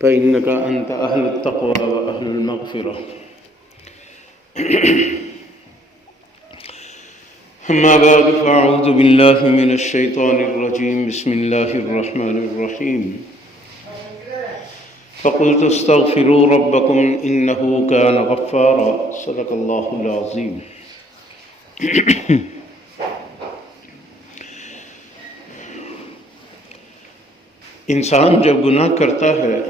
فإنك أنت أهل التقوى وأهل المغفرة. أما بعد فأعوذ بالله من الشيطان الرجيم. بسم الله الرحمن الرحيم. فقلت استغفروا ربكم إنه كان غفارا. صدق الله العظيم. انسان جب گناہ کرتا ہے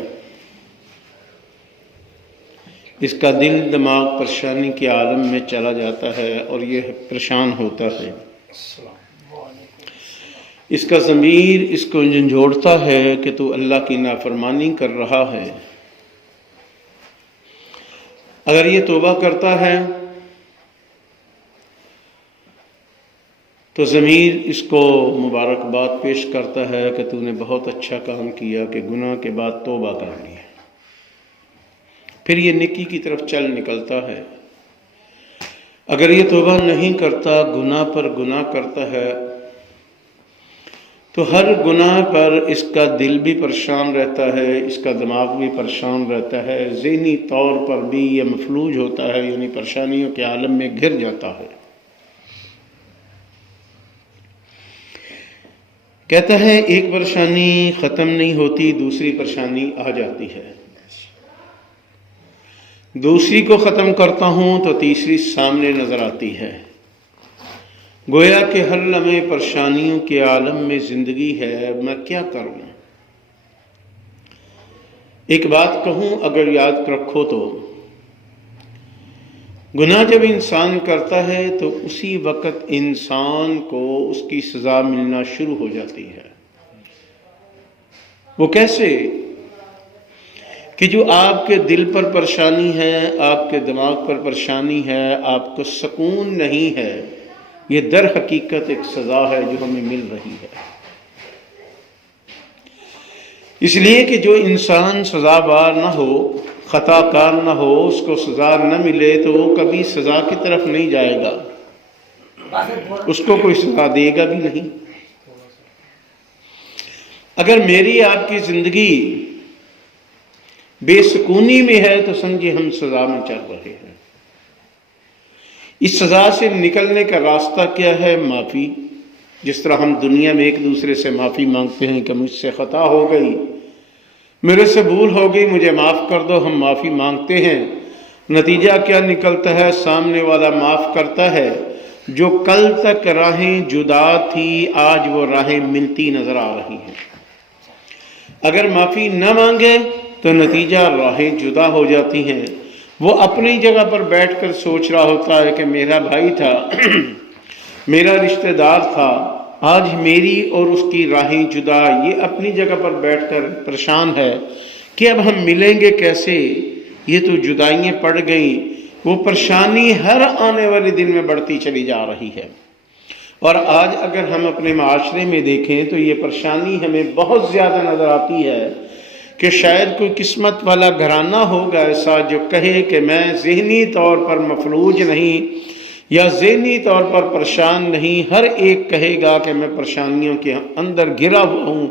اس کا دل دماغ پریشانی کے عالم میں چلا جاتا ہے اور یہ پریشان ہوتا ہے. اس کا ضمیر اس کو جھنجھوڑتا ہے کہ تو اللہ کی نافرمانی کر رہا ہے. اگر یہ توبہ کرتا ہے تو ضمیر اس کو مبارکباد پیش کرتا ہے کہ تو نے بہت اچھا کام کیا کہ گناہ کے بعد توبہ کر لی. پھر یہ نیکی کی طرف چل نکلتا ہے. اگر یہ توبہ نہیں کرتا، گناہ پر گناہ کرتا ہے، تو ہر گناہ پر اس کا دل بھی پریشان رہتا ہے، اس کا دماغ بھی پریشان رہتا ہے، ذہنی طور پر بھی یہ مفلوج ہوتا ہے، یعنی پریشانیوں کے عالم میں گھر جاتا ہے. کہتا ہے ایک پریشانی ختم نہیں ہوتی، دوسری پریشانی آ جاتی ہے. دوسری کو ختم کرتا ہوں تو تیسری سامنے نظر آتی ہے. گویا کہ ہر لمحے پریشانیوں کے عالم میں زندگی ہے. میں کیا کروں؟ ایک بات کہوں اگر یاد رکھو تو گناہ جب انسان کرتا ہے تو اسی وقت انسان کو اس کی سزا ملنا شروع ہو جاتی ہے. وہ کیسے؟ کہ جو آپ کے دل پر پریشانی ہے، آپ کے دماغ پر پریشانی ہے، آپ کو سکون نہیں ہے، یہ در حقیقت ایک سزا ہے جو ہمیں مل رہی ہے. اس لیے کہ جو انسان سزاوار نہ ہو، خطا کار نہ ہو، اس کو سزا نہ ملے تو وہ کبھی سزا کی طرف نہیں جائے گا، اس کو کوئی سزا دے گا بھی نہیں. اگر میری آپ کی زندگی بے سکونی میں ہے تو سمجھے ہم سزا میں چل رہے ہیں. اس سزا سے نکلنے کا راستہ کیا ہے؟ معافی. جس طرح ہم دنیا میں ایک دوسرے سے معافی مانگتے ہیں کہ مجھ سے خطا ہو گئی، میرے سے بھول ہو گئی، مجھے معاف کر دو، ہم معافی مانگتے ہیں. نتیجہ کیا نکلتا ہے؟ سامنے والا معاف کرتا ہے. جو کل تک راہیں جدا تھی آج وہ راہیں ملتی نظر آ رہی ہیں. اگر معافی نہ مانگے تو نتیجہ راہیں جدا ہو جاتی ہیں. وہ اپنی جگہ پر بیٹھ کر سوچ رہا ہوتا ہے کہ میرا بھائی تھا، میرا رشتہ دار تھا، آج میری اور اس کی راہیں جدا. یہ اپنی جگہ پر بیٹھ کر پریشان ہے کہ اب ہم ملیں گے کیسے، یہ تو جدائیاں پڑ گئیں. وہ پریشانی ہر آنے والے دن میں بڑھتی چلی جا رہی ہے. اور آج اگر ہم اپنے معاشرے میں دیکھیں تو یہ پریشانی ہمیں بہت زیادہ نظر آتی ہے کہ شاید کوئی قسمت والا گھرانہ ہوگا ایسا جو کہے کہ میں ذہنی طور پر مفلوج نہیں یا ذہنی طور پر پریشان نہیں. ہر ایک کہے گا کہ میں پریشانیوں کے اندر گھرا ہوا ہوں،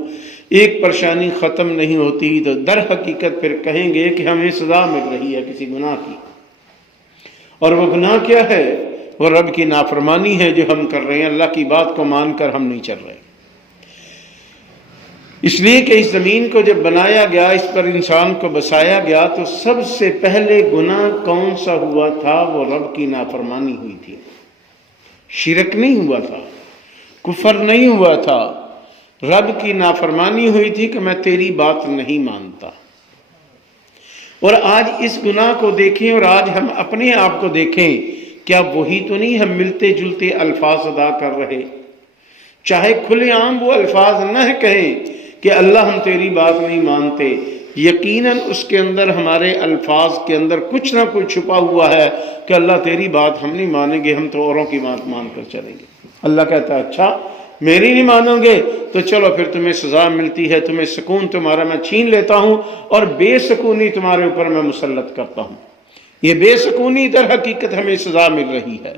ایک پریشانی ختم نہیں ہوتی. تو در حقیقت پھر کہیں گے کہ ہمیں سزا مل رہی ہے کسی گناہ کی. اور وہ گناہ کیا ہے؟ وہ رب کی نافرمانی ہے جو ہم کر رہے ہیں. اللہ کی بات کو مان کر ہم نہیں چل رہے. اس لیے کہ اس زمین کو جب بنایا گیا، اس پر انسان کو بسایا گیا، تو سب سے پہلے گناہ کون سا ہوا تھا؟ وہ رب کی نافرمانی ہوئی تھی. شرک نہیں ہوا تھا، کفر نہیں ہوا تھا، رب کی نافرمانی ہوئی تھی کہ میں تیری بات نہیں مانتا. اور آج اس گناہ کو دیکھیں اور آج ہم اپنے آپ کو دیکھیں، کیا وہی تو نہیں ہم ملتے جلتے الفاظ ادا کر رہے؟ چاہے کھلے عام وہ الفاظ نہ کہیں کہ اللہ ہم تیری بات نہیں مانتے، یقیناً اس کے اندر ہمارے الفاظ کے اندر کچھ نہ کچھ چھپا ہوا ہے کہ اللہ تیری بات ہم نہیں مانیں گے، ہم تو اوروں کی بات مان کر چلیں گے. اللہ کہتا ہے اچھا میری نہیں مانو گے تو چلو پھر تمہیں سزا ملتی ہے، تمہیں سکون تمہارا میں چھین لیتا ہوں اور بے سکونی تمہارے اوپر میں مسلط کرتا ہوں. یہ بے سکونی در حقیقت ہمیں سزا مل رہی ہے.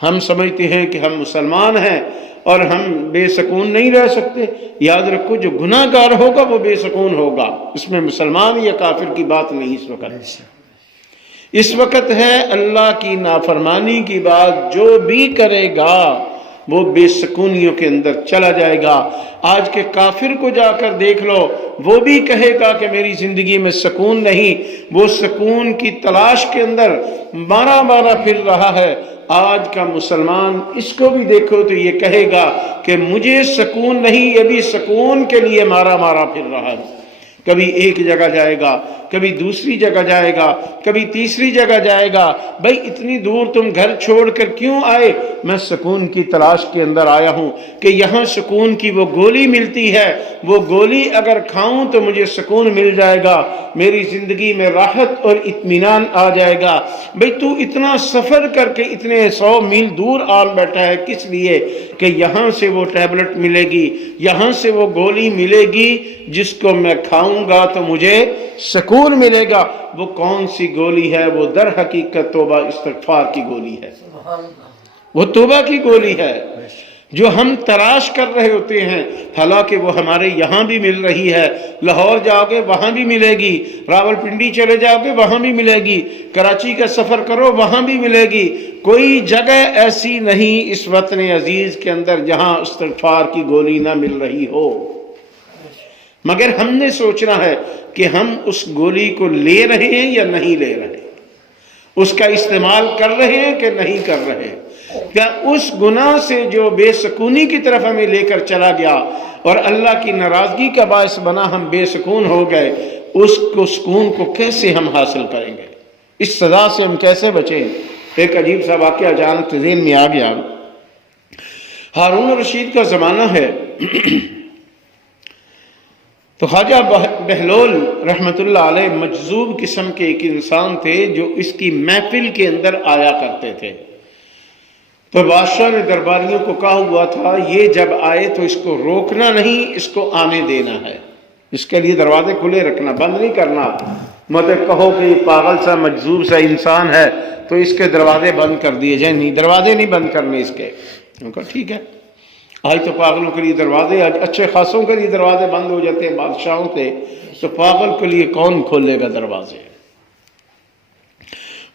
ہم سمجھتے ہیں کہ ہم مسلمان ہیں اور ہم بے سکون نہیں رہ سکتے. یاد رکھو جو گناہ گار ہوگا وہ بے سکون ہوگا. اس میں مسلمان یا کافر کی بات نہیں اس وقت. اس وقت ہے اللہ کی نافرمانی کی بات. جو بھی کرے گا وہ بے سکونیوں کے اندر چلا جائے گا. آج کے کافر کو جا کر دیکھ لو, وہ بھی کہے گا کہ میری زندگی میں سکون نہیں. وہ سکون کی تلاش کے اندر مارا مارا پھر رہا ہے. آج کا مسلمان اس کو بھی دیکھو تو یہ کہے گا کہ مجھے سکون نہیں, یہ بھی سکون کے لیے مارا مارا پھر رہا ہے. کبھی ایک جگہ جائے گا, کبھی دوسری جگہ جائے گا, کبھی تیسری جگہ جائے گا. بھائی اتنی دور تم گھر چھوڑ کر کیوں آئے؟ میں سکون کی تلاش کے اندر آیا ہوں کہ یہاں سکون کی وہ گولی ملتی ہے, وہ گولی اگر کھاؤں تو مجھے سکون مل جائے گا, میری زندگی میں راحت اور اطمینان آ جائے گا. بھائی تو اتنا سفر کر کے اتنے 100 میل دور آن بیٹھا ہے کس لیے؟ کہ یہاں سے وہ ٹیبلٹ ملے گی, یہاں سے وہ گولی ملے گی جس کو میں کھاؤں گا تو مجھے سکون ملے گا. وہ کون سی گولی ہے؟ وہ در حقیقت توبہ استغفار کی گولی ہے. وہ توبہ کی گولی ہے جو ہم تلاش کر رہے ہوتے ہیں. حالانکہ وہ ہمارے یہاں بھی مل رہی ہے. لاہور جاؤ گے وہاں بھی ملے گی, راول پنڈی چلے جاؤ گے وہاں بھی ملے گی, کراچی کا سفر کرو وہاں بھی ملے گی. کوئی جگہ ایسی نہیں اس وطن عزیز کے اندر جہاں استغفار کی گولی نہ مل رہی ہو. مگر ہم نے سوچنا ہے کہ ہم اس گولی کو لے رہے ہیں یا نہیں لے رہے, اس کا استعمال کر رہے ہیں کہ نہیں کر رہے. کیا اس گناہ سے جو بے سکونی کی طرف ہمیں لے کر چلا گیا اور اللہ کی ناراضگی کا باعث بنا ہم بے سکون ہو گئے, اس کو سکون کو کیسے ہم حاصل کریں گے؟ اس سزا سے ہم کیسے بچیں؟ ایک عجیب سا واقعہ اچانک ذہن میں آ گیا. ہارون رشید کا زمانہ ہے تو خواجہ بہلول رحمت اللہ علیہ مجذوب قسم کے ایک انسان تھے جو اس کی محفل کے اندر آیا کرتے تھے. تو بادشاہ نے درباریوں کو کہا ہوا تھا یہ جب آئے تو اس کو روکنا نہیں, اس کو آنے دینا ہے. اس کے لیے دروازے کھلے رکھنا, بند نہیں کرنا. مطلب کہو کہ یہ پاگل سا مجذوب سا انسان ہے تو اس کے دروازے بند کر دیے جائیں. نہیں, دروازے نہیں بند کرنے اس کے. انہوں نے کہا ٹھیک ہے. آج تو پاگلوں کے لیے دروازے, اچھے خاصوں کے لیے دروازے بند ہو جاتے ہیں بادشاہوں کے, تو پاگل کے لیے کون کھولے گا دروازے؟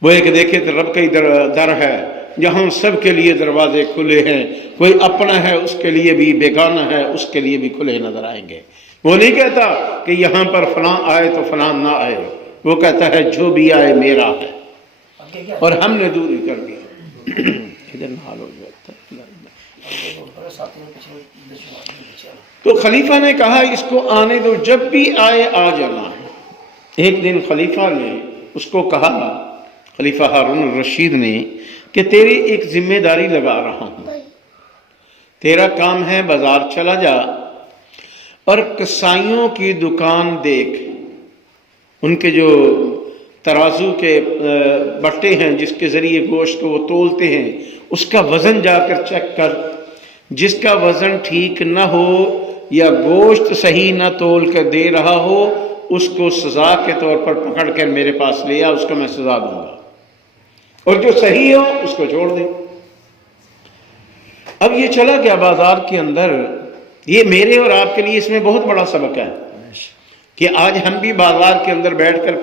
وہ ایک دیکھے تو رب کا ہی در ہے جہاں سب کے لیے دروازے کھلے ہیں. کوئی اپنا ہے اس کے لیے بھی, بیگانہ ہے اس کے لیے بھی کھلے نظر آئیں گے. وہ نہیں کہتا کہ یہاں پر فلاں آئے تو فلاں نہ آئے, وہ کہتا ہے جو بھی آئے میرا ہے. اور ہم نے دوری کر دیا. ادھر نہ ہو جاتا. تو خلیفہ نے کہا اس کو آنے دو, جب بھی آئے آ جانا. ایک دن خلیفہ نے اس کو کہا, خلیفہ ہارون الرشید نے, کہ تیری ایک ذمہ داری لگا رہا ہوں. تیرا کام ہے بازار چلا جا اور کسائیوں کی دکان دیکھ, ان کے جو ترازو کے بٹے ہیں جس کے ذریعے گوشت کو وہ تولتے ہیں, اس کا وزن جا کر چیک کر. جس کا وزن ٹھیک نہ ہو یا گوشت صحیح نہ تول کر دے رہا ہو, اس کو سزا کے طور پر پکڑ کر میرے پاس لے آ, اس کو میں سزا دوں گا. اور جو صحیح ہو اس کو چھوڑ دے. اب یہ چلا گیا بازار کے اندر. یہ میرے اور آپ کے لیے اس میں بہت بڑا سبق ہے کہ آج ہم بھی بازار کے اندر بیٹھ کر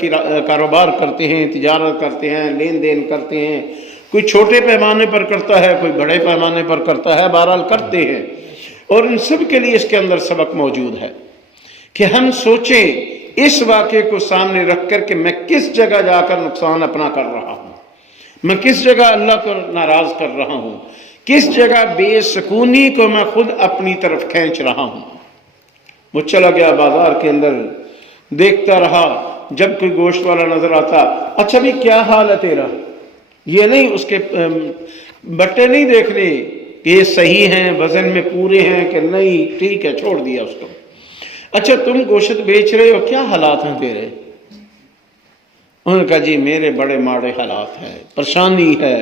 کاروبار کرتے ہیں, تجارت کرتے ہیں, لین دین کرتے ہیں. کوئی چھوٹے پیمانے پر کرتا ہے, کوئی بڑے پیمانے پر کرتا ہے, بہرحال کرتے ہیں. اور ان سب کے لیے اس کے اندر سبق موجود ہے کہ ہم سوچیں اس واقعے کو سامنے رکھ کر کہ میں کس جگہ جا کر نقصان اپنا کر رہا ہوں, میں کس جگہ اللہ کو ناراض کر رہا ہوں, کس جگہ بے سکونی کو میں خود اپنی طرف کھینچ رہا ہوں. وہ چلا گیا بازار کے اندر, دیکھتا رہا. جب کوئی گوشت والا نظر آتا, اچھا بھی کیا حال ہے تیرا, یہ نہیں اس کے بٹے نہیں دیکھنے کہ یہ صحیح ہیں, وزن میں پورے ہیں کہ نہیں, ٹھیک ہے, چھوڑ دیا اس کو. اچھا تم گوشت بیچ رہے ہو, کیا حالات ہیں تیرے؟ انہوں نے کہا جی میرے بڑے ماڑے حالات ہیں, پریشانی ہے,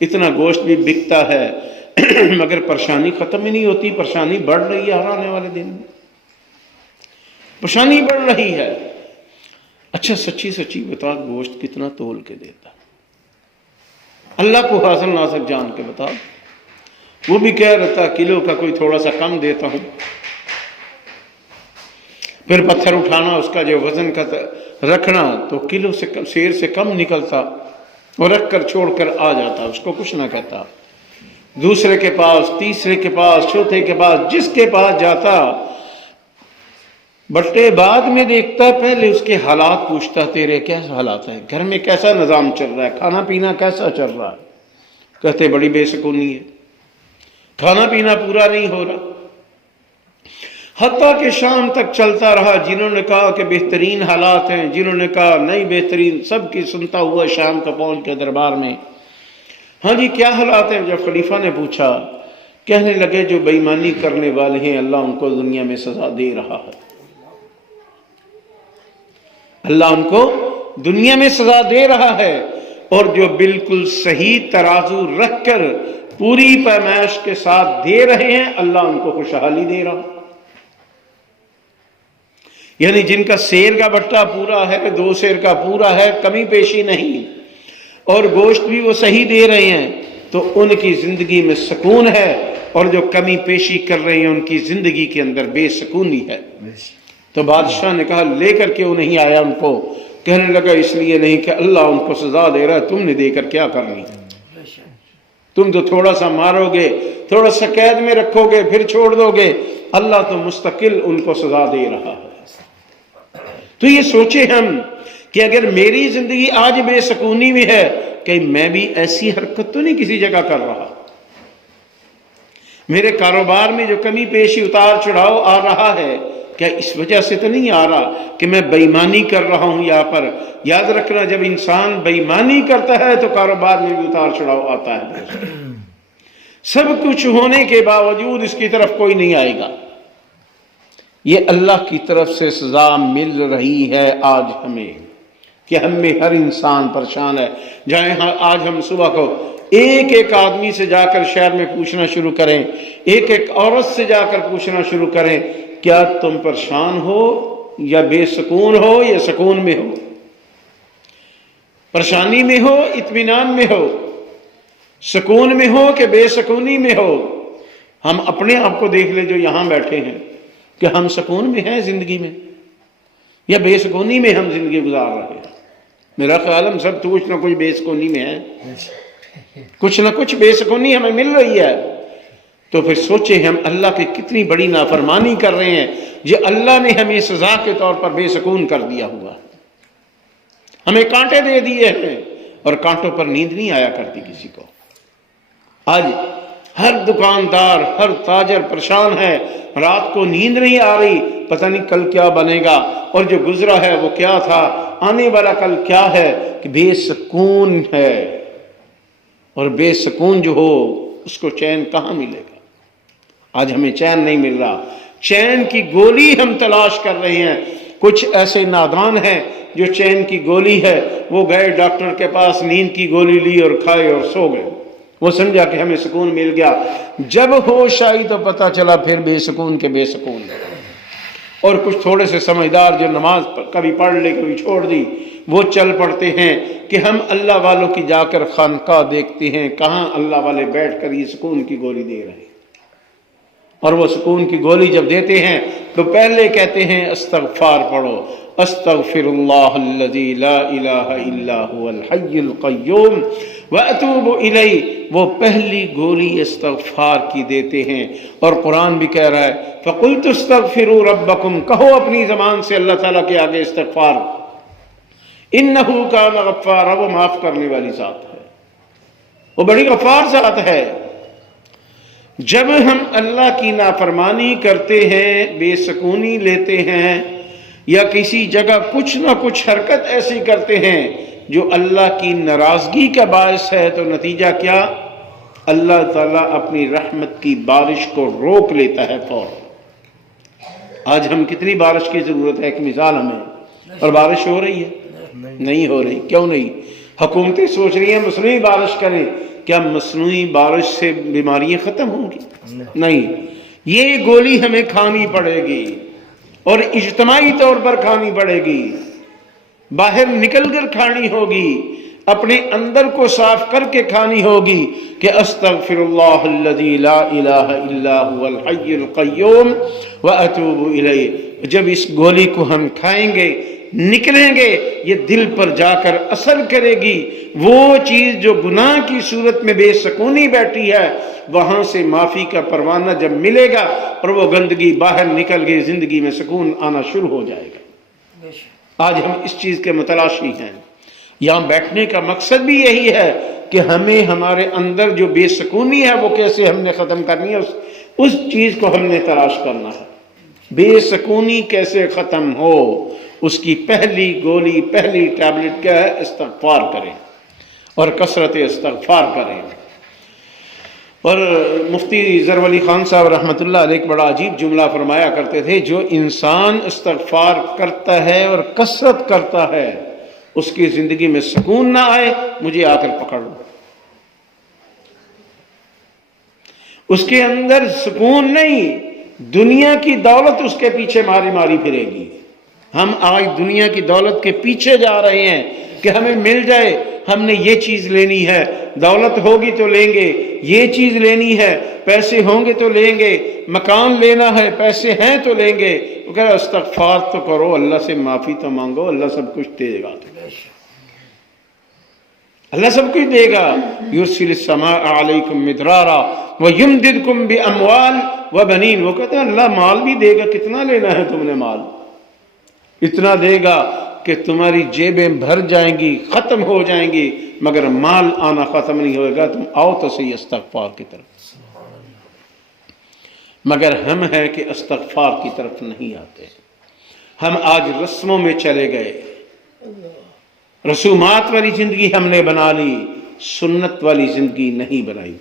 اتنا گوشت بھی بکتا ہے مگر پریشانی ختم ہی نہیں ہوتی, پریشانی بڑھ رہی ہے ہر آنے والے دن میں, پریشانی بڑھ رہی ہے. اچھا سچی سچی بتا گوشت کتنا تول کے دیتا؟ اللہ کو حاصل ناصر جان کے بتا. وہ بھی کہہ رہا تھا کلو کا کوئی تھوڑا سا کم دیتا ہوں. پھر پتھر اٹھانا، اس کا جو وزن کا رکھنا تو کلو سے کم، سیر سے کم نکلتا، اور رکھ کر چھوڑ کر آ جاتا، اس کو کچھ نہ کہتا. دوسرے کے پاس، تیسرے کے پاس، چوتھے کے پاس، جس کے پاس جاتا بٹے بعد میں دیکھتا، پہلے اس کے حالات پوچھتا، تیرے کیسے حالات ہیں، گھر میں کیسا نظام چل رہا ہے، کھانا پینا کیسا چل رہا ہے. کہتے بڑی بے سکونی ہے، کھانا پینا پورا نہیں ہو رہا. حتیٰ کہ شام تک چلتا رہا. جنہوں نے کہا کہ بہترین حالات ہیں، جنہوں نے کہا نہیں بہترین، سب کی سنتا ہوا شام کا پہنچ کے دربار میں. ہاں جی کیا حالات ہیں؟ جب خلیفہ نے پوچھا، کہنے لگے جو بے ایمانی کرنے والے ہیں اللہ ان کو دنیا میں سزا دے رہا ہے. اللہ ان کو دنیا میں سزا دے رہا ہے، اور جو بالکل صحیح ترازو رکھ کر پوری پیمائش کے ساتھ دے رہے ہیں اللہ ان کو خوشحالی دے رہا. یعنی جن کا سیر کا بٹا پورا ہے، 2 سیر کا پورا ہے، کمی پیشی نہیں، اور گوشت بھی وہ صحیح دے رہے ہیں، تو ان کی زندگی میں سکون ہے. اور جو کمی پیشی کر رہے ہیں ان کی زندگی کے اندر بے سکونی ہے. تو بادشاہ نے کہا لے کر کیوں نہیں آیا ان کو؟ کہنے لگا اس لیے نہیں کہ اللہ ان کو سزا دے رہا ہے، تم نے دے کر کیا کرنی؟ تم تو تھوڑا سا مارو گے، تھوڑا سا قید میں رکھو گے، پھر چھوڑ دو گے. اللہ تو مستقل ان کو سزا دے رہا ہے. تو یہ سوچے ہم کہ اگر میری زندگی آج بے سکونی میں ہے، کہ میں بھی ایسی حرکت تو نہیں کسی جگہ کر رہا. میرے کاروبار میں جو کمی پیشی، اتار چڑھاؤ آ رہا ہے، کیا اس وجہ سے تو نہیں آ رہا کہ میں بے ایمانی کر رہا ہوں یہاں پر؟ یاد رکھنا جب انسان بے ایمانی کرتا ہے تو کاروبار میں بھی اتار چڑھاؤ آتا ہے. سب کچھ ہونے کے باوجود اس کی طرف کوئی نہیں آئے گا. یہ اللہ کی طرف سے سزا مل رہی ہے آج ہمیں، کہ ہم میں ہر انسان پریشان ہے. جہاں آج ہم صبح کو ایک ایک آدمی سے جا کر شہر میں پوچھنا شروع کریں، ایک ایک عورت سے جا کر پوچھنا شروع کریں، کیا تم پریشان ہو یا بے سکون ہو یا سکون میں ہو؟ پریشانی میں ہو، اطمینان میں ہو، سکون میں ہو کہ بے سکونی میں ہو؟ ہم اپنے آپ کو دیکھ لیں جو یہاں بیٹھے ہیں، کہ ہم سکون میں ہیں زندگی میں یا بے سکونی میں ہم زندگی گزار رہے ہیں؟ میرا خیال ہم سب کچھ نہ کچھ بے سکونی میں ہیں، کچھ نہ کچھ بے سکونی ہمیں مل رہی ہے. تو پھر سوچیں ہم اللہ کی کتنی بڑی نافرمانی کر رہے ہیں، جو اللہ نے ہمیں سزا کے طور پر بے سکون کر دیا ہوا، ہمیں کانٹے دے دیے ہیں، اور کانٹوں پر نیند نہیں آیا کرتی کسی کو. آج ہر دکاندار، ہر تاجر پریشان ہے، رات کو نیند نہیں آ رہی، پتہ نہیں کل کیا بنے گا، اور جو گزرا ہے وہ کیا تھا، آنے والا کل کیا ہے، کہ بے سکون ہے. اور بے سکون جو ہو اس کو چین کہاں ملے گا؟ آج ہمیں چین نہیں مل رہا. چین کی گولی ہم تلاش کر رہے ہیں. کچھ ایسے نادان ہیں جو چین کی گولی ہے، وہ گئے ڈاکٹر کے پاس، نیند کی گولی لی اور کھائے اور سو گئے. وہ سمجھا کہ ہمیں سکون مل گیا. جب ہوش آئی تو پتہ چلا پھر بے سکون کے بے سکون. اور کچھ تھوڑے سے سمجھدار جو نماز کبھی پڑھ لے کبھی چھوڑ دی، وہ چل پڑتے ہیں کہ ہم اللہ والوں کی جا کر خانقاہ دیکھتے ہیں، کہاں اللہ والے بیٹھ کر یہ سکون کی گولی دے رہے ہیں. اور وہ سکون کی گولی جب دیتے ہیں تو پہلے کہتے ہیں استغفار پڑھو، استغفر اللہ الذی لا الہ الا هو الحی القیوم واتوب الیہ. وہ پہلی گولی استغفار کی دیتے ہیں. اور قرآن بھی کہہ رہا ہے فقلت استغفروا ربکم، کہو اپنی زبان سے اللہ تعالیٰ کے آگے استغفار، انہ کان غفارا، وہ معاف کرنے والی ذات ہے، وہ بڑی غفار ذات ہے. جب ہم اللہ کی نافرمانی کرتے ہیں، بے سکونی لیتے ہیں، یا کسی جگہ کچھ نہ کچھ حرکت ایسی کرتے ہیں جو اللہ کی ناراضگی کا باعث ہے، تو نتیجہ کیا؟ اللہ تعالیٰ اپنی رحمت کی بارش کو روک لیتا ہے فوراً. آج ہم کتنی بارش کی ضرورت ہے، ایک مثال ہمیں، اور بارش ہو رہی ہے؟ نہیں ہو رہی. کیوں نہیں؟ حکومتیں سوچ رہی ہیں مصنوعی بارش کریں. کیا مصنوعی بارش سے بیماریاں ختم ہوں گی؟ نہیں. یہ گولی ہمیں کھانی پڑے گی، اور اجتماعی طور پر کھانی پڑے گی، باہر نکل کر کھانی ہوگی. اپنے اندر کو صاف کر کے کھانی ہوگی کہ استغفر اللہ الذی لا الہ الا هو الحی القیوم واتوب الیہ۔ جب اس گولی کو ہم کھائیں گے، نکلیں گے، یہ دل پر جا کر اثر کرے گی۔ وہ چیز جو گناہ کی صورت میں بے سکونی بیٹھی ہے، وہاں سے معافی کا پروانہ جب ملے گا اور وہ گندگی باہر نکل گئی، زندگی میں سکون آنا شروع ہو جائے گا۔ آج ہم اس چیز کے متلاشی ہیں۔ یہاں بیٹھنے کا مقصد بھی یہی ہے کہ ہمیں ہمارے اندر جو بے سکونی ہے وہ کیسے ہم نے ختم کرنی ہے، اس چیز کو ہم نے تلاش کرنا ہے۔ بے سکونی کیسے ختم ہو، اس کی پہلی گولی، پہلی ٹیبلٹ کیا ہے؟ استغفار کریں اور کثرت استغفار کریں۔ اور مفتی ظفر علی خان صاحب رحمۃ اللہ علیہ ایک بڑا عجیب جملہ فرمایا کرتے تھے، جو انسان استغفار کرتا ہے اور کثرت کرتا ہے، اس کی زندگی میں سکون نہ آئے، مجھے آ کر پکڑ لو۔ اس کے اندر سکون نہیں، دنیا کی دولت اس کے پیچھے ماری ماری پھرے گی۔ ہم آج دنیا کی دولت کے پیچھے جا رہے ہیں کہ ہمیں مل جائے، ہم نے یہ چیز لینی ہے، دولت ہوگی تو لیں گے، یہ چیز لینی ہے، پیسے ہوں گے تو لیں گے، مکان لینا ہے، پیسے ہیں تو لیں گے۔ وہ کہہ رہا استغفار تو کرو، اللہ سے معافی تو مانگو، اللہ سب کچھ دے گا، اللہ سب کچھ دے گا۔ یرسل السماء علیکم مدرارا ویمددکم باموال وبنین۔ وہ کہتے ہیں اللہ مال بھی دے گا، کتنا لینا ہے تم نے مال؟ اتنا دے گا کہ تمہاری جیبیں بھر جائیں گی، ختم ہو جائیں گی، مگر مال آنا ختم نہیں ہوئے گا۔ تم آؤ تو صحیح استغفار کی طرف، مگر ہم ہیں کہ استغفار کی طرف نہیں آتے۔ ہم آج رسموں میں چلے گئے، رسومات والی زندگی ہم نے بنا لی، سنت والی زندگی نہیں بنائی۔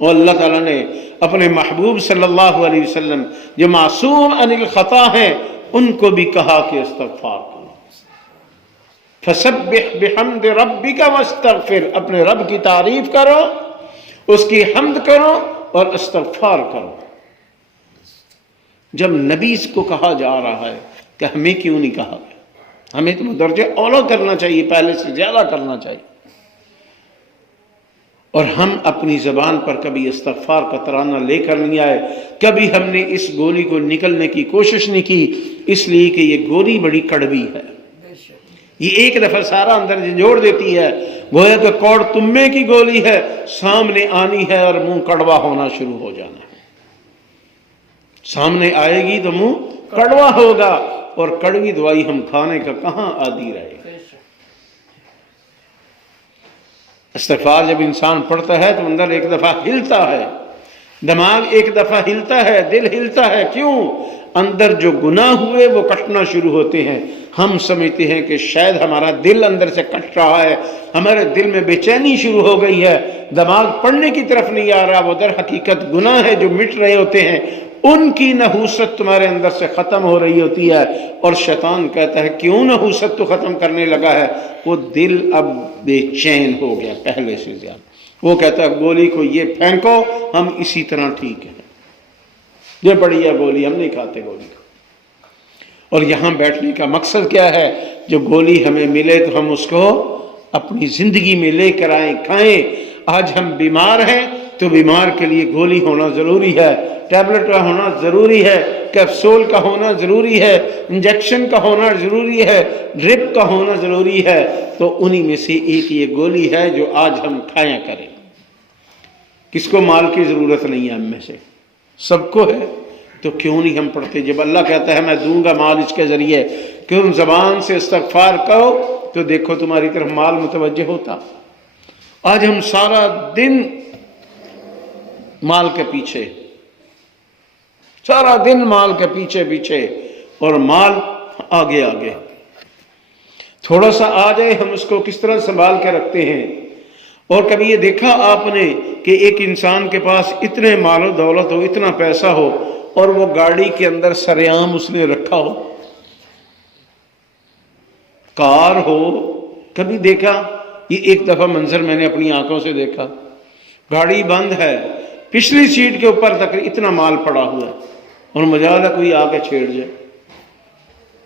اور اللہ تعالیٰ نے اپنے محبوب صلی اللہ علیہ وسلم جو معصوم عن الخطا ہیں، ان کو بھی کہا کہ استغفار کرو۔ فسبح بحمد ربک واستغفر، اپنے رب کی تعریف کرو، اس کی حمد کرو اور استغفار کرو۔ جب نبی اس کو کہا جا رہا ہے کہ ہمیں کیوں نہیں کہا گیا؟ ہمیں تو درجہ اولا کرنا چاہیے، پہلے سے زیادہ کرنا چاہیے۔ اور ہم اپنی زبان پر کبھی استغفار کا ترانہ لے کر نہیں آئے، کبھی ہم نے اس گولی کو نکلنے کی کوشش نہیں کی، اس لیے کہ یہ گولی بڑی کڑوی ہے، یہ ایک دفعہ سارا اندر جھنجھوڑ دیتی ہے۔ گویا کہ کوڑ تمے کی گولی ہے، سامنے آنی ہے اور منہ کڑوا ہونا شروع ہو جانا ہے۔ سامنے آئے گی تو منہ کڑوا ہوگا، اور کڑوی دوائی ہم کھانے کا کہاں عادی رہے۔ استغفار جب انسان پڑھتا ہے تو اندر ایک دفعہ ہلتا ہے، دماغ ایک دفعہ ہلتا ہے، دل ہلتا ہے۔ کیوں؟ اندر جو گناہ ہوئے وہ کٹنا شروع ہوتے ہیں۔ ہم سمجھتے ہیں کہ شاید ہمارا دل اندر سے کٹ رہا ہے، ہمارے دل میں بے چینی شروع ہو گئی ہے، دماغ پڑھنے کی طرف نہیں آ رہا، وہ در حقیقت گناہ ہے جو مٹ رہے ہوتے ہیں۔ ان کی نحوست تمہارے اندر سے ختم ہو رہی ہوتی ہے، اور شیطان کہتا ہے کیوں نحوست تو ختم کرنے لگا ہے؟ وہ دل اب بے چین ہو گیا پہلے سے زیادہ۔ وہ کہتا ہے گولی کو یہ پھینکو، ہم اسی طرح ٹھیک ہیں، یہ بڑھیا گولی، ہم نہیں کھاتے گولی کو۔ اور یہاں بیٹھنے کا مقصد کیا ہے؟ جو گولی ہمیں ملے تو ہم اس کو اپنی زندگی میں لے کر آئیں، کھائیں۔ آج ہم بیمار ہیں تو بیمار کے لیے گولی ہونا ضروری ہے، ٹیبلٹ کا ہونا ضروری ہے، کیپسول کا ہونا ضروری ہے، انجیکشن کا ہونا ضروری ہے، ڈرپ کا ہونا ضروری ہے۔ تو انہی میں سے ایک یہ گولی ہے جو آج ہم کھایا کریں۔ کس کو مال کی ضرورت نہیں ہے؟ ہم میں سے سب کو ہے، تو کیوں نہیں ہم پڑھتے؟ جب اللہ کہتا ہے میں دوں گا مال اس کے ذریعے، کیوں زبان سے استغفار کرو تو دیکھو تمہاری طرف مال متوجہ ہوتا۔ آج ہم سارا دن مال کے پیچھے، سارا دن مال کے پیچھے پیچھے، اور مال آگے آگے۔ تھوڑا سا آ جائے ہم اس کو کس طرح سنبھال کے رکھتے ہیں۔ اور کبھی یہ دیکھا آپ نے کہ ایک انسان کے پاس اتنے مال و دولت ہو، اتنا پیسہ ہو، اور وہ گاڑی کے اندر سریعام اس نے رکھا ہو، کار ہو؟ کبھی دیکھا؟ یہ ایک دفعہ منظر میں نے اپنی آنکھوں سے دیکھا، گاڑی بند ہے، پچھلی سیٹ کے اوپر تک اتنا مال پڑا ہوا ہے، اور مجال ہے کوئی آ کے چھیڑ جائے۔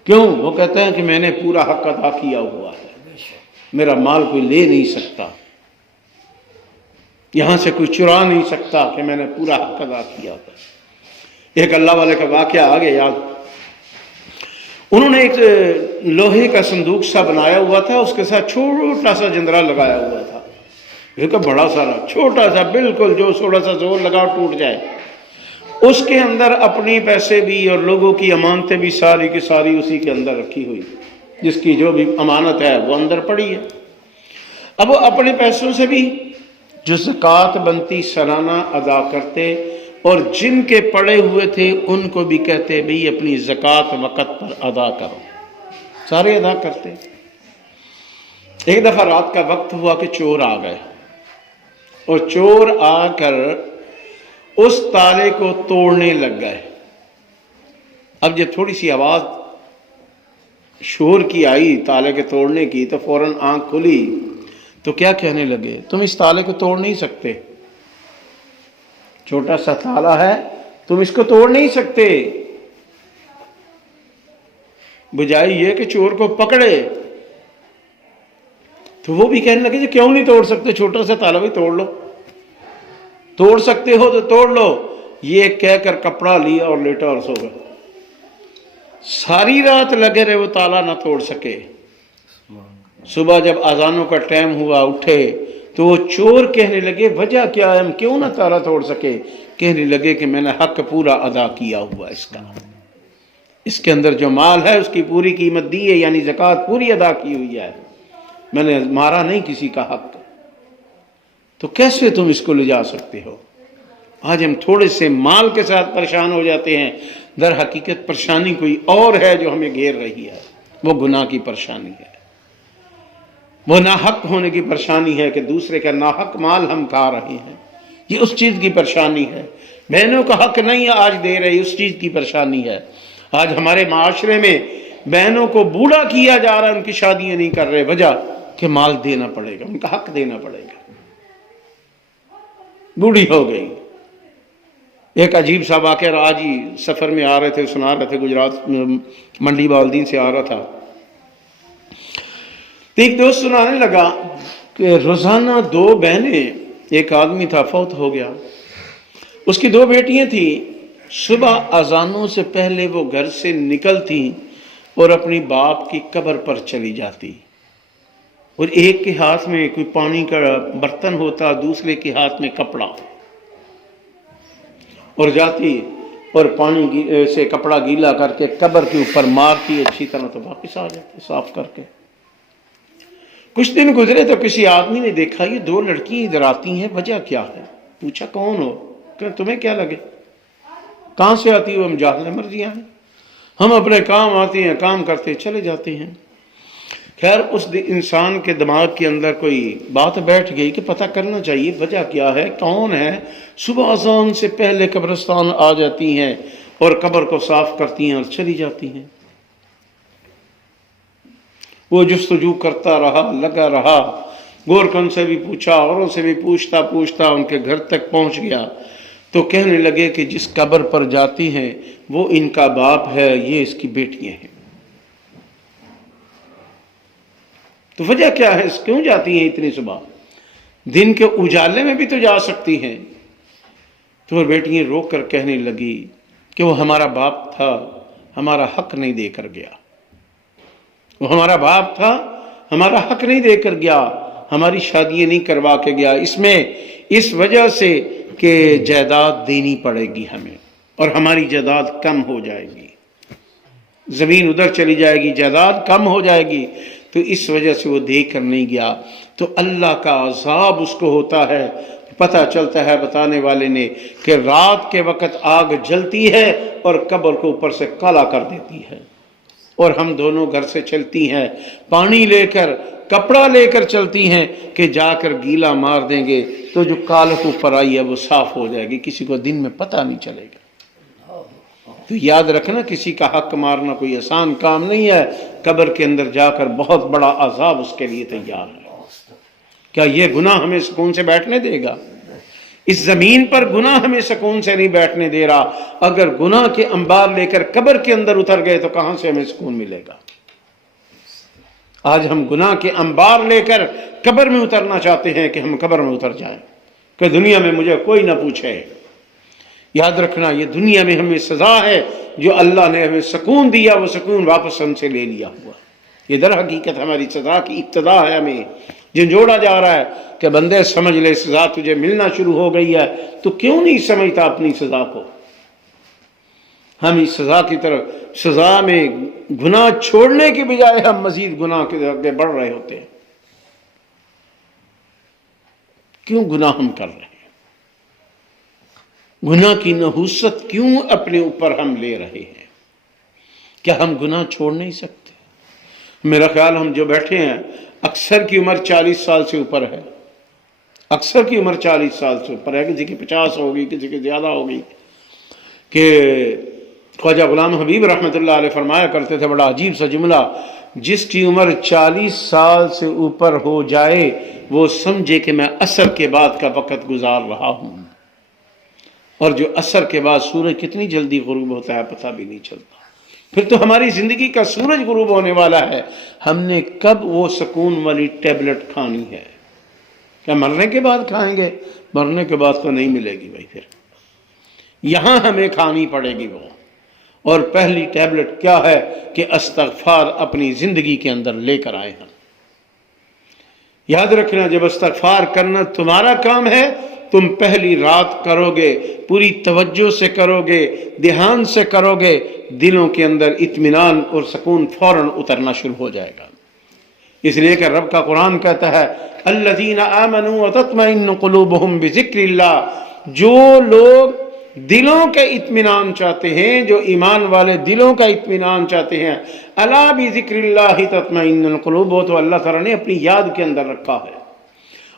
کیوں؟ وہ کہتے ہیں کہ میں نے پورا حق ادا کیا ہوا ہے، میرا مال کوئی لے نہیں سکتا، یہاں سے کوئی چرا نہیں سکتا کہ میں نے پورا حق ادا کیا تھا۔ ایک اللہ والے کا واقعہ آ گیا یاد، انہوں نے ایک لوہے کا صندوق سا بنایا ہوا تھا، اس کے ساتھ چھوٹا سا جندرا لگایا ہوا تھا، ایک بڑا سارا چھوٹا سا، بالکل جو تھوڑا سا زور لگاؤ ٹوٹ جائے۔ اس کے اندر اپنی پیسے بھی اور لوگوں کی امانتیں بھی ساری کی ساری اسی کے اندر رکھی ہوئی، جس کی جو بھی امانت ہے وہ اندر پڑی ہے۔ اب وہ اپنے پیسوں سے بھی جو زکوٰۃ بنتی سالانہ ادا کرتے، اور جن کے پڑے ہوئے تھے ان کو بھی کہتے بھئی اپنی زکوٰۃ وقت پر ادا کرو، سارے ادا کرتے۔ ایک دفعہ رات کا وقت ہوا کہ چور آ گئے، اور چور آ کر اس تالے کو توڑنے لگ گئے۔ اب جب تھوڑی سی آواز شور کی آئی تالے کے توڑنے کی تو فوراً آنکھ کھلی، تو کیا کہنے لگے، تم اس تالے کو توڑ نہیں سکتے، چھوٹا سا تالا ہے، تم اس کو توڑ نہیں سکتے۔ بجائے یہ کہ چور کو پکڑے، تو وہ بھی کہنے لگے کیوں نہیں توڑ سکتے، چھوٹا سا تالا بھی توڑ لو، توڑ سکتے ہو تو توڑ لو۔ یہ کہہ کر کپڑا لیا اور لیٹا اور سو گیا۔ ساری رات لگے رہے، وہ تالا نہ توڑ سکے۔ صبح جب اذانوں کا ٹائم ہوا، اٹھے تو وہ چور کہنے لگے وجہ کیا ہے، ہم کیوں نہ تالا توڑ سکے؟ کہنے لگے کہ میں نے حق پورا ادا کیا ہوا اس کا، اس کے اندر جو مال ہے اس کی پوری قیمت دی ہے، یعنی زکوٰۃ پوری ادا کی ہوئی ہے، میں نے مارا نہیں کسی کا حق، تو کیسے تم اس کو لے جا سکتے ہو؟ آج ہم تھوڑے سے مال کے ساتھ پریشان ہو جاتے ہیں، در حقیقت پریشانی کوئی اور ہے جو ہمیں گھیر رہی ہے، وہ گناہ کی پریشانی ہے، وہ ناحق ہونے کی پریشانی ہے کہ دوسرے کا ناحق مال ہم کھا رہے ہیں، یہ اس چیز کی پریشانی ہے۔ بہنوں کا حق نہیں آج دے رہی، اس چیز کی پریشانی ہے۔ آج ہمارے معاشرے میں بہنوں کو بوڑھا کیا جا رہا ہے، ان کی شادیاں نہیں کر رہے، وجہ کہ مال دینا پڑے گا، ان کا حق دینا پڑے گا، بوڑھی ہو گئی۔ ایک عجیب سا واقعہ، آج ہی سفر میں آ رہے تھے، سنا رہے تھے، گجرات منڈی بالدین سے آ رہا تھا، تو ایک دوست سنانے لگا کہ روزانہ 2 بہنیں، ایک آدمی تھا فوت ہو گیا، اس کی 2 بیٹیاں تھیں، صبح اذانوں سے پہلے وہ گھر سے نکلتی اور اپنی باپ کی قبر پر چلی جاتی، اور ایک کے ہاتھ میں کوئی پانی کا برتن ہوتا، دوسرے کے ہاتھ میں کپڑا، اور جاتی اور پانی سے کپڑا گیلا کر کے قبر کے اوپر مارتی اچھی طرح، تو واپس آ جاتی صاف کر کے۔ کچھ دن گزرے تو کسی آدمی نے دیکھا یہ 2 لڑکیاں ادھر آتی ہیں، وجہ کیا ہے؟ پوچھا کون ہو؟ کہ تمہیں کیا لگے، کہاں سے آتی ہو؟ ہم جاہل مرضیاں ہیں، ہم اپنے کام آتے ہیں، کام کرتے چلے جاتے ہیں۔ خیر اس انسان کے دماغ کے اندر کوئی بات بیٹھ گئی کہ پتہ کرنا چاہیے وجہ کیا ہے، کون ہے، صبح اذان سے پہلے قبرستان آ جاتی ہیں اور قبر کو صاف کرتی ہیں اور چلی جاتی ہیں۔ وہ جستجو کرتا رہا، لگا رہا، گورکن سے بھی پوچھا، اوروں سے بھی پوچھتا پوچھتا ان کے گھر تک پہنچ گیا، تو کہنے لگے کہ جس قبر پر جاتی ہیں وہ ان کا باپ ہے، یہ اس کی بیٹیاں ہیں۔ تو وجہ کیا ہے، اس کیوں جاتی ہیں اتنی صبح؟ دن کے اجالے میں بھی تو جا سکتی ہیں۔ تو وہ بیٹیاں رو کر کہنے لگی کہ وہ ہمارا باپ تھا، ہمارا حق نہیں دے کر گیا، وہ ہمارا باپ تھا، ہمارا حق نہیں دے کر گیا، ہماری شادیاں نہیں کروا کے گیا، اس وجہ سے کہ جائیداد دینی پڑے گی ہمیں، اور ہماری جائیداد کم ہو جائے گی، زمین ادھر چلی جائے گی، جائیداد کم ہو جائے گی، تو اس وجہ سے وہ دے کر نہیں گیا۔ تو اللہ کا عذاب اس کو ہوتا ہے، پتہ چلتا ہے بتانے والے نے کہ رات کے وقت آگ جلتی ہے اور قبر کو اوپر سے کالا کر دیتی ہے، اور ہم دونوں گھر سے چلتی ہیں، پانی لے کر، کپڑا لے کر چلتی ہیں کہ جا کر گیلا مار دیں گے تو جو کالک اوپر آئی ہے وہ صاف ہو جائے گی، کسی کو دن میں پتہ نہیں چلے گا۔ تو یاد رکھنا کسی کا حق مارنا کوئی آسان کام نہیں ہے، قبر کے اندر جا کر بہت بڑا عذاب اس کے لیے تیار ہے۔ کیا یہ گناہ ہمیں سکون سے بیٹھنے دے گا؟ اس زمین پر گناہ ہمیں سکون سے نہیں بیٹھنے دے رہا، اگر گناہ کے انبار لے کر قبر کے اندر اتر گئے تو کہاں سے ہمیں سکون ملے گا؟ آج ہم گناہ کے انبار لے کر قبر میں اترنا چاہتے ہیں کہ ہم قبر میں اتر جائیں کہ دنیا میں مجھے کوئی نہ پوچھے۔ یاد رکھنا یہ دنیا میں ہمیں سزا ہے، جو اللہ نے ہمیں سکون دیا وہ سکون واپس ہم سے لے لیا ہوا۔ یہ در حقیقت ہماری سزا کی ابتدا ہے، ہمیں جھنجھوڑا جا رہا ہے کہ بندے سمجھ لے سزا تجھے ملنا شروع ہو گئی ہے، تو کیوں نہیں سمجھتا اپنی سزا کو؟ ہم اس سزا کی طرف، سزا میں گناہ چھوڑنے کی بجائے ہم مزید گناہ کے آگے بڑھ رہے ہوتے ہیں۔ کیوں گناہ ہم کر رہے ہیں؟ گناہ کی نحوست کیوں اپنے اوپر ہم لے رہے ہیں؟ کیا ہم گناہ چھوڑ نہیں سکتے؟ میرا خیال ہم جو بیٹھے ہیں اکثر کی عمر 40 سال سے اوپر ہے، اکثر کی عمر 40 سال سے اوپر ہے، کسی کی 50 ہوگی، کسی کی زیادہ ہوگی۔ کہ خواجہ غلام حبیب رحمۃ اللہ علیہ فرمایا کرتے تھے بڑا عجیب سا جملہ، جس کی عمر 40 سال سے اوپر ہو جائے وہ سمجھے کہ میں عصر کے بعد کا وقت گزار رہا ہوں، اور جو عصر کے بعد سورج کتنی جلدی غروب ہوتا ہے پتہ بھی نہیں چلتا۔ پھر تو ہماری زندگی کا سورج غروب ہونے والا ہے، ہم نے کب وہ سکون والی ٹیبلٹ کھانی ہے؟ کیا مرنے کے بعد کھائیں گے؟ مرنے کے بعد تو نہیں ملے گی بھائی، پھر یہاں ہمیں کھانی پڑے گی وہ۔ اور پہلی ٹیبلٹ کیا ہے کہ استغفار اپنی زندگی کے اندر لے کر آئے ہم۔ یاد رکھنا جب استغفار کرنا تمہارا کام ہے، تم پہلی رات کرو گے، پوری توجہ سے کرو گے، دھیان سے کرو گے، دلوں کے اندر اطمینان اور سکون فوراً اترنا شروع ہو جائے گا۔ اس لیے کہ رب کا قرآن کہتا ہے الذین آمنوا وتطمئن قلوبہم بذکر اللہ، جو لوگ دلوں کے اطمینان چاہتے ہیں، جو ایمان والے دلوں کا اطمینان چاہتے ہیں، الا بذکر اللہ تطمئن القلوب، وہ تو اللہ تعالیٰ نے اپنی یاد کے اندر رکھا ہے۔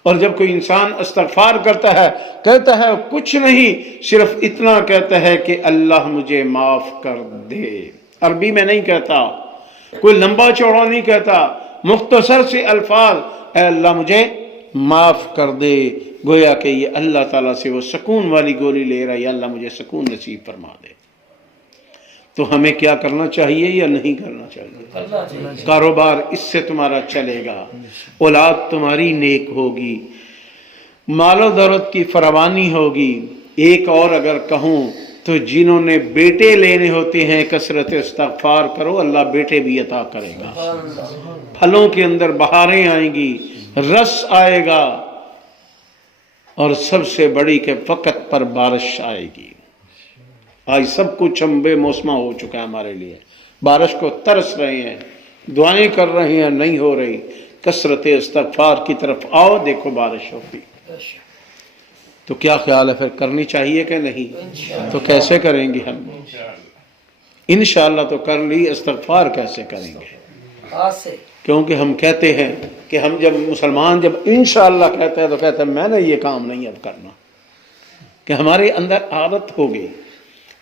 اور جب کوئی انسان استغفار کرتا ہے، کہتا ہے کچھ نہیں، صرف اتنا کہتا ہے کہ اللہ مجھے معاف کر دے، عربی میں نہیں کہتا، کوئی لمبا چوڑا نہیں کہتا، مختصر سے الفاظ، اے اللہ مجھے معاف کر دے، گویا کہ یہ اللہ تعالیٰ سے وہ سکون والی گولی لے رہا ہے، یا اللہ مجھے سکون نصیب فرما دے۔ تو ہمیں کیا کرنا چاہیے یا نہیں کرنا چاہیے؟ کاروبار اس سے تمہارا چلے گا، اولاد تمہاری نیک ہوگی، مال و دولت کی فراوانی ہوگی۔ ایک اور اگر کہوں تو جنہوں نے بیٹے لینے ہوتے ہیں کثرت استغفار کرو، اللہ بیٹے بھی عطا کرے گا، پھلوں کے اندر بہاریں آئیں گی، رس آئے گا، اور سب سے بڑی کہ وقت پر بارش آئے گی۔ آج سب کچھ ہم بے موسمہ ہو چکا ہے ہمارے لیے، بارش کو ترس رہے ہیں، دعائیں کر رہے ہیں، نہیں ہو رہی۔ کثرت استغفار کی طرف آؤ، دیکھو بارش ہوگی۔ تو کیا خیال ہے پھر کرنی چاہیے کہ نہیں؟ تو کیسے کریں گے ہم؟ انشاءاللہ تو کر لی، استغفار کیسے کریں گے؟ کیونکہ ہم کہتے ہیں کہ ہم جب مسلمان جب انشاءاللہ کہتے ہیں تو کہتے ہیں میں نے یہ کام نہیں اب کرنا، کہ ہمارے اندر عادت ہو گئی۔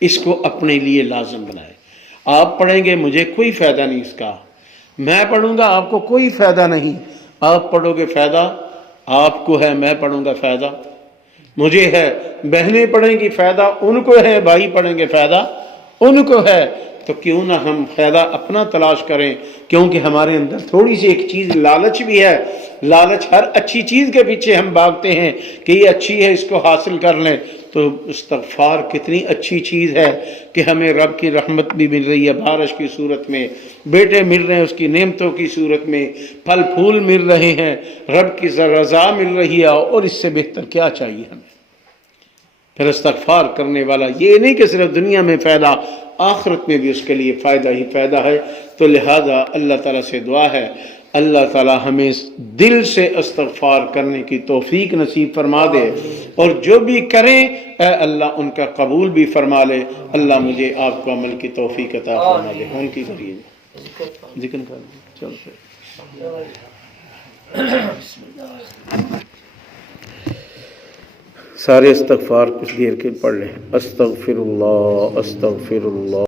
اس کو اپنے لیے لازم بنائے۔ آپ پڑھیں گے مجھے کوئی فائدہ نہیں اس کا، میں پڑھوں گا آپ کو کوئی فائدہ نہیں، آپ پڑھو گے فائدہ آپ کو ہے، میں پڑھوں گا فائدہ مجھے ہے، بہنیں پڑھیں گی فائدہ ان کو ہے، بھائی پڑھیں گے فائدہ ان کو ہے۔ تو کیوں نہ ہم فائدہ اپنا تلاش کریں، کیونکہ ہمارے اندر تھوڑی سی ایک چیز لالچ بھی ہے، لالچ ہر اچھی چیز کے پیچھے ہم بھاگتے ہیں کہ یہ اچھی ہے اس کو حاصل کر لیں۔ تو استغفار کتنی اچھی چیز ہے کہ ہمیں رب کی رحمت بھی مل رہی ہے بارش کی صورت میں، بیٹے مل رہے ہیں اس کی نعمتوں کی صورت میں، پھل پھول مل رہے ہیں، رب کی رضا مل رہی ہے، اور اس سے بہتر کیا چاہیے ہمیں؟ پھر استغفار کرنے والا یہ نہیں کہ صرف دنیا میں فائدہ، آخرت میں بھی اس کے لیے فائدہ ہی فائدہ ہے۔ تو لہذا اللہ تعالیٰ سے دعا ہے اللہ تعالیٰ ہمیں دل سے استغفار کرنے کی توفیق نصیب فرما دے، اور جو بھی کریں اے اللہ ان کا قبول بھی فرما لے۔ اللہ مجھے آپ کو عمل کی توفیق عطا فرما دے۔ ان کی ذریعے ذکر کر چل سارے استغفار کچھ دیر کے پڑھ لیں۔ استغفر اللہ استغفر اللہ